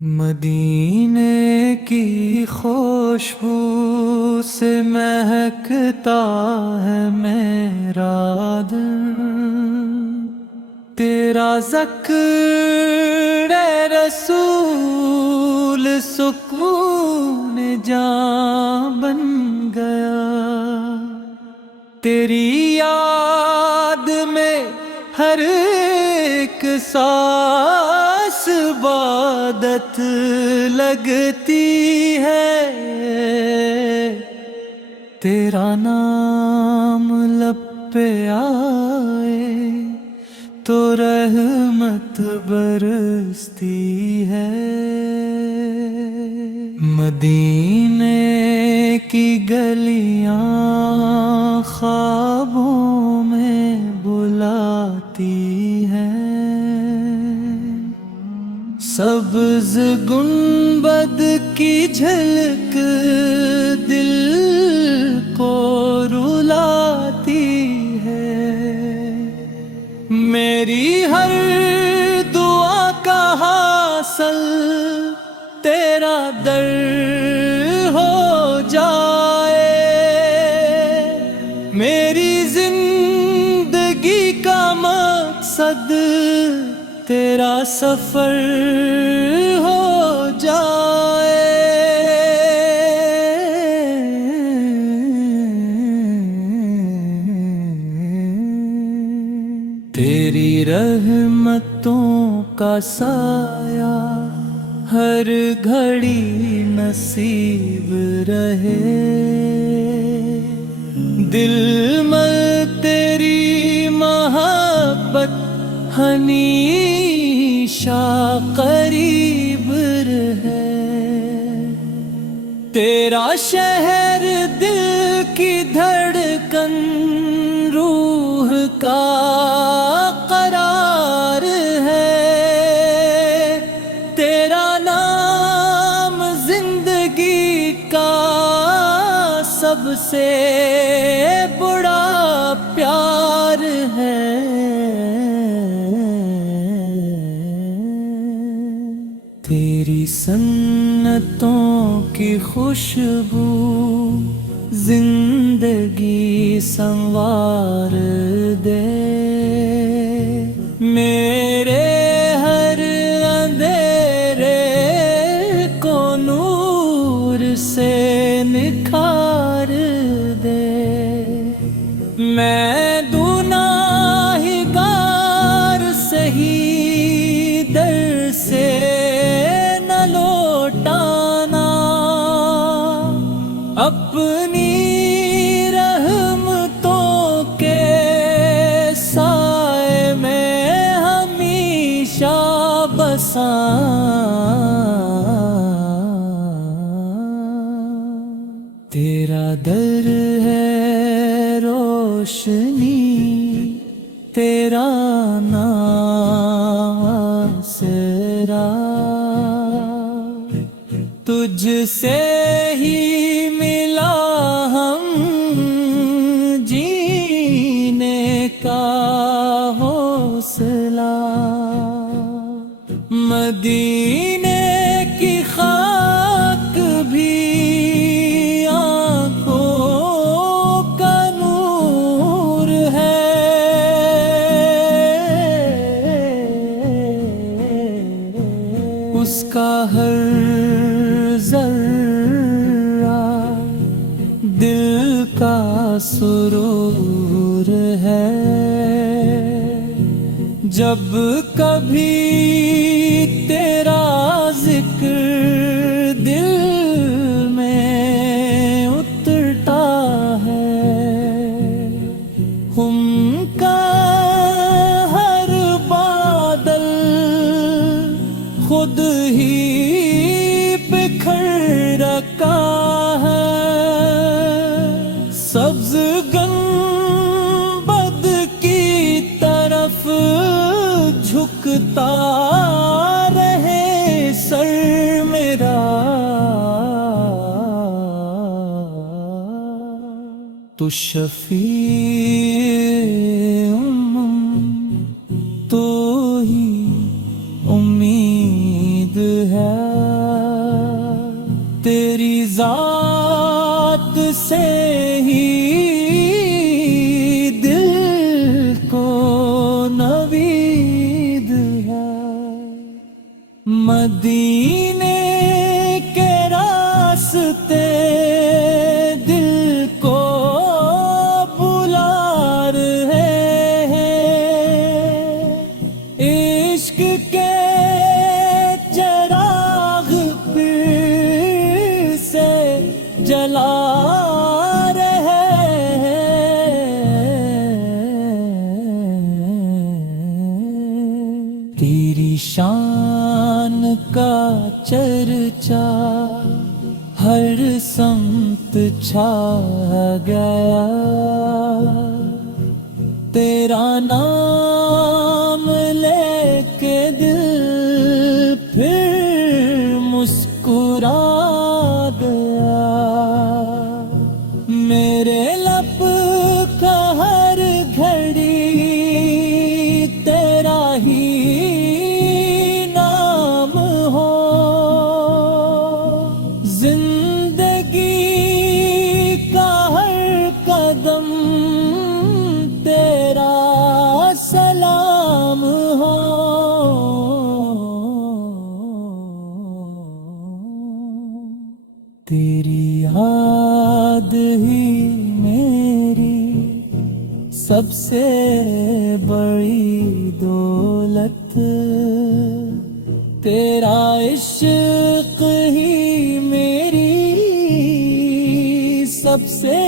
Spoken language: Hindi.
मदीने की खुशबू से महकता है मेरा दिल। तेरा ज़िक्र रसूल सुकून जान बन गया। तेरी याद में हर एक सांस इबादत लगती है। तेरा नाम लब पे आए तो रहमत बरसती है। मदीने की गलियां ख्वाबों में बुलाती हैं। सब्ज गुंबद की झलक दिल को रुलाती है। मेरी हर दुआ का हासिल तेरा दर हो जाए। मेरी जिंदगी का मकसद तेरा सफर हो जाए। तेरी रहमतों का साया हर घड़ी नसीब रहे। दिल में तेरी मोहब्बत हमेशा करीब रहे। तेरा शहर दिल की धड़कन रूह का करार है। तेरा नाम जिंदगी का सबसे बड़ा प्यार है। तेरी सन्नतों की खुशबू जिंदगी संवार दे। मेरे हर अंधेरे को नूर से निखार दे। मैं गुनाहगार सही दर से न लौटाना। अपनी रहमतों के साए में हमेशा बसा। तेरा दर है रोशनी तेरा नाम आसरा। तुझसे ही मिला हम जीने का हौसला। मदीने की खाक भी आँखों का नूर है। उसका हर जर्रा दिल का सुरूर है। जब कभी तेरा जिक्र दिल में उतरता है। उनका हर बादल खुद ही बिखर रखा है। सब्ज गुंबद की तरफ झुकता रहे सर मेरा। तू शफी तो ही उम्मीद है। जात से ही दिल को नवीद है। मदीने के रास्ते दिल को बुला रहे हैं। इश्क के चिराग फिर से जला रहे हैं। तेरी शान का चर्चा हर संत छा गया। तेरा नाम लेके दिल फिर मुस्कुरा गया। मेरे लब का हर घड़ी तेरा ही नाम हो। जिंदगी का हर कदम तेरा सलाम हो। तेरी याद ही मेरी सबसे बड़ी दौलत। तेरा इश्क ही मेरी सबसे